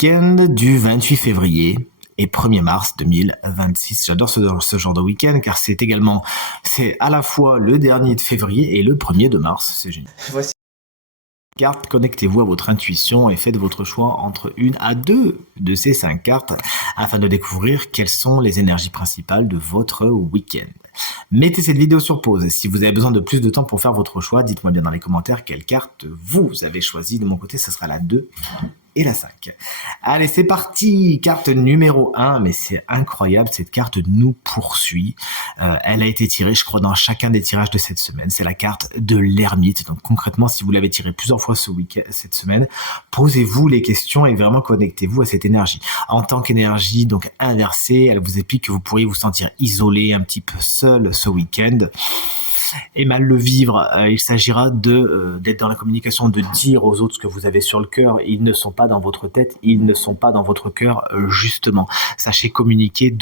week-end du 28 février et 1er mars 2026. J'adore ce genre de week-end car c'est à la fois le dernier de février et le 1er de mars. C'est génial. Voici Cartes, connectez-vous à votre intuition et faites votre choix entre une à deux de ces 5 cartes afin de découvrir quelles sont les énergies principales de votre week-end. Mettez cette vidéo sur pause. Si vous avez besoin de plus de temps pour faire votre choix, dites-moi bien dans les commentaires quelle carte vous avez choisi. De mon côté, ce sera la 2 et la 5. Allez, c'est parti. Carte numéro 1, mais c'est incroyable, cette carte nous poursuit. Elle a été tirée, je crois, dans chacun des tirages de cette semaine. C'est la carte de l'ermite. Donc concrètement, si vous l'avez tirée plusieurs fois cette semaine, posez-vous les questions et vraiment connectez-vous à cette énergie. En tant qu'énergie donc inversée, elle vous explique que vous pourriez vous sentir isolé, un petit peu seul ce week-end et mal le vivre. Il s'agira d'être dans la communication, de dire aux autres ce que vous avez sur le cœur. Ils ne sont pas dans votre tête, ils ne sont pas dans votre cœur, justement. Sachez communiquer,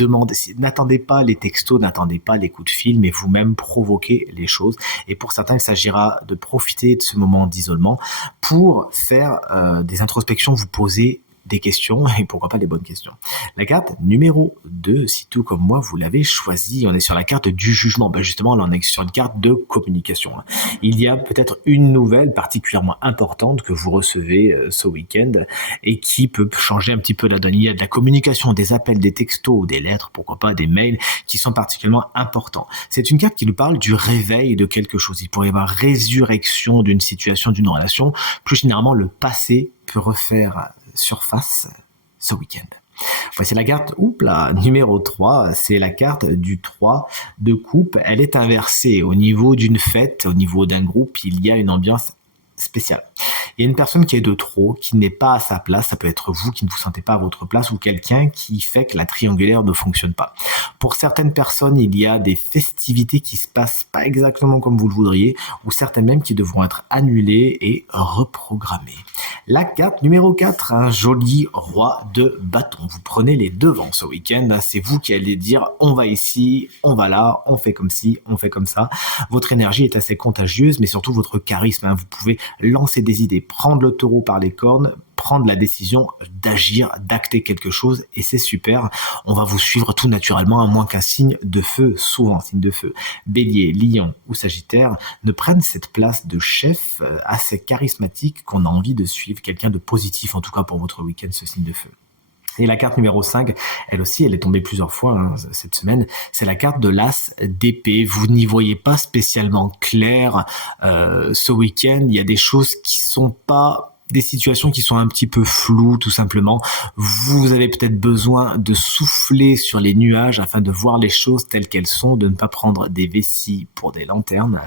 n'attendez pas les textos, n'attendez pas les coups de fil, mais vous-même provoquez les choses. Et pour certains, il s'agira de profiter de ce moment d'isolement pour faire des introspections, vous poser des questions et pourquoi pas des bonnes questions. La carte numéro 2, si tout comme moi vous l'avez choisi, on est sur la carte du jugement. Justement, là on est sur une carte de communication. Il y a peut-être une nouvelle particulièrement importante que vous recevez ce week-end et qui peut changer un petit peu la donne. Il y a de la communication, des appels, des textos, des lettres, pourquoi pas des mails qui sont particulièrement importants. C'est une carte qui nous parle du réveil de quelque chose. Il pourrait y avoir résurrection d'une situation, d'une relation. Plus généralement, le passé peut refaire surface ce week-end. Voici la carte numéro 3, c'est la carte du 3 de coupe. Elle est inversée au niveau d'une fête, au niveau d'un groupe, il y a une ambiance spéciale. Il y a une personne qui est de trop, qui n'est pas à sa place, ça peut être vous qui ne vous sentez pas à votre place ou quelqu'un qui fait que la triangulaire ne fonctionne pas. Pour certaines personnes, il y a des festivités qui se passent pas exactement comme vous le voudriez ou certaines même qui devront être annulées et reprogrammées. La carte numéro 4, un joli roi de bâton. Vous prenez les devants ce week-end, c'est vous qui allez dire on va ici, on va là, on fait comme ci, on fait comme ça. Votre énergie est assez contagieuse, mais surtout votre charisme. Vous pouvez lancer des idées, prendre le taureau par les cornes, prendre la décision d'agir, d'acter quelque chose et c'est super. On va vous suivre tout naturellement à moins qu'un signe de feu, souvent signe de feu, Bélier, Lion ou Sagittaire, ne prennent cette place de chef assez charismatique qu'on a envie de suivre, quelqu'un de positif en tout cas pour votre week-end, ce signe de feu. Et la carte numéro 5, elle aussi, elle est tombée plusieurs fois cette semaine, c'est la carte de l'As d'épée. Vous n'y voyez pas spécialement clair ce week-end. Il y a des choses qui sont pas... des situations qui sont un petit peu floues tout simplement. Vous avez peut-être besoin de souffler sur les nuages afin de voir les choses telles qu'elles sont, de ne pas prendre des vessies pour des lanternes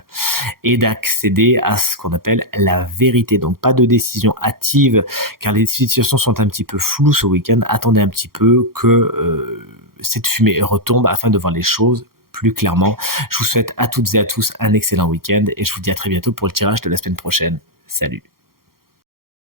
et d'accéder à ce qu'on appelle la vérité. Donc pas de décision hâtive car les situations sont un petit peu floues ce week-end. Attendez un petit peu que cette fumée retombe afin de voir les choses plus clairement. Je vous souhaite à toutes et à tous un excellent week-end et je vous dis à très bientôt pour le tirage de la semaine prochaine. Salut!